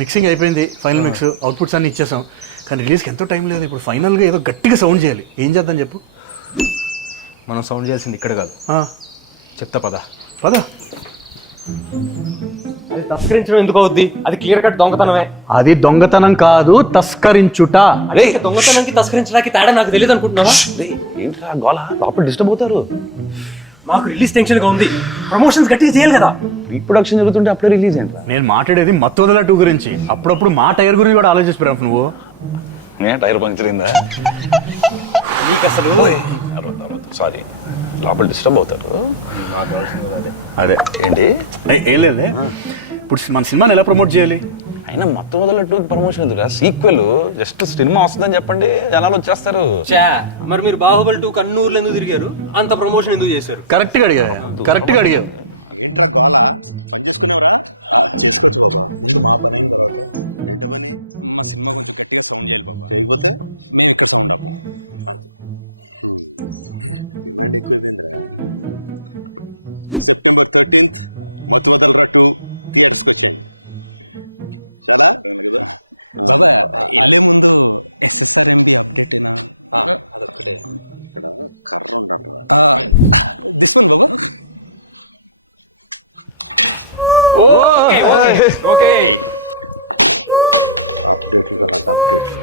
Mixing అయిపోయింది, final mix outputs అన్ని ఇచ్చేసాం. కానీ రిలీజ్కి ఎంతో టైం లేదు. ఇప్పుడు ఫైనల్ గా ఏదో గట్టిగా సౌండ్ చేయాలి. ఏం చేద్దాం చెప్పు? మనం సౌండ్ చేయాల్సింది ఇక్కడ కాదు, చెప్తా పద. అది తస్కరించడం ఎందుకు అవుద్ది? అది క్లియర్ కట్ దొంగతనమే. అది దొంగతనం కాదు, తస్కరించుట. అదే దొంగతనానికి తస్కరించడానికి తేడా నాకు తెలియదు అనుకుంటున్నావా? ఏంట్రా గోళ, లోపల డిస్టర్బ్ అవుతారు. మాకు రిలీజ్ టెన్షన్ గా ఉంది, ప్రమోషన్స్ గట్టిగా చేయాలి కదా. రీప్రొడక్షన్ జరుగుతుంటే అప్పుడే రిలీజ్ ఏంట్రా? నేను మాట్లాడేది మత్తోదల 2 గురించి. అప్పుడప్పుడు మా టైర్ గురించి కూడా ఆలోచిస్తున్నావు నువ్వు. టైర్ పంక్చర్ అయిందా? నీకు అసలు సారీ, లోపల డిస్టర్బ్ అవుతారు. అదే ఏంటి ఏం లేదే. ఇప్పుడు మన సినిమాని ఎలా ప్రమోట్ చేయాలి? అయినా మొత్తం వదలట్టు ప్రమోషన్ ఎందుకురా? సీక్వెల్ జస్ట్ సినిమా వస్తుందని చెప్పండి, జనాలు వచ్చేస్తారు. మరి మీరు బాహుబలి 2 కన్నూర్లు ఎందుకు తిరిగారు? అంత ప్రమోషన్ ఎందుకు చేశారు? కరెక్ట్ గా అడిగారు, కరెక్ట్ గా అడిగారు. ఏంట్రా గోళ, పని చేసుకునేవరా? చేసుకోవచ్చు బాబా, ముందు మా పని అయిన తర్వాత. ఏంట పని? మా సినిమా కొంచెం గట్టిగా సౌండ్ చేయాలి బాబా. చేయకపోతే మేము ఇక్కడ సౌండ్ ఆపు. డిమాండ్ ఎక్కువైపోయిందిరా. September 13th మత్తు వదలరా 2 థియేటర్స్కి వచ్చేయండి. చాలా కదా బాబా, వెళ్ళే ముందు SSRMB అప్డేట్ అయినా అదొక్కటే. ఇక్కడ కర్ర ఉండాలి. This one Baba. ఓకే అప్డేట్లు కదా, అప్డేట్లు.